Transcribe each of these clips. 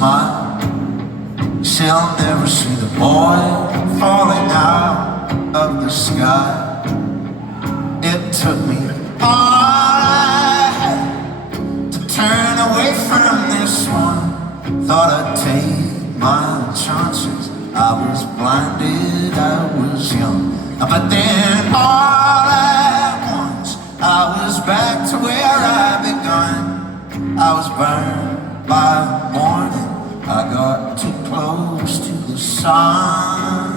smile. She'll never see the boy falling out of the sky. It took me all I had to turn away from this one. Thought I'd take my chances. I was blinded, I was young. But then all at once I was back to where I begun. I was burned by morning. I got too close to the sun.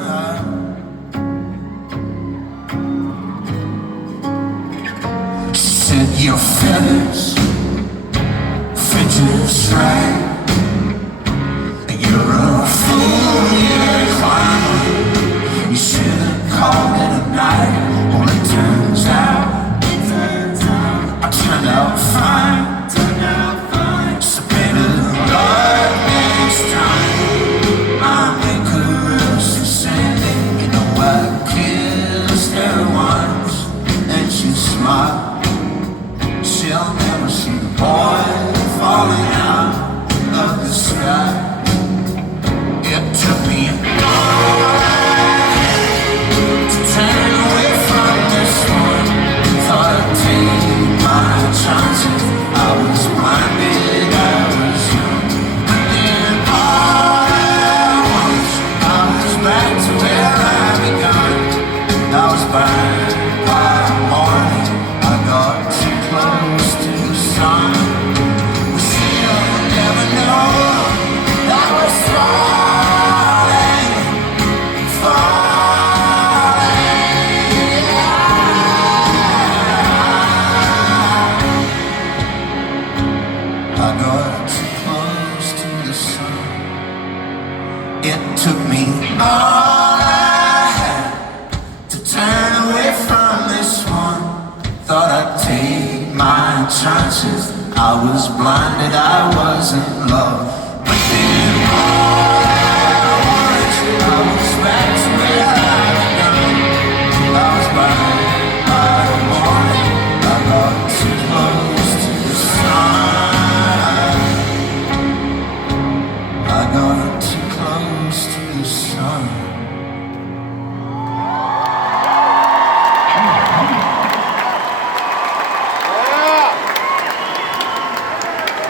She said, your feathers fit just right. You're a fool, you're a climber. You should have called it a night. Well, it turns out I turned out fine. So baby, Lord, next time I'm Icarus ascending. You know I kissed her once and she smiled. She'll never see the boy falling out of the sky. It took me all to turn away from this one. Thought I'd take my chances. I was blinded, I was young. And then all at once I was back to where I begun. I was burned by morning. I got too close to the sun. We still never know. I was falling, I got too close to the sun. It took me all I had to turn away from this one. Thought I'd take my chances. I was blinded, I was in love. But then all at once I was back to where I began. I was blinded by the morning. I got too close to the sun. I got too close to the sun.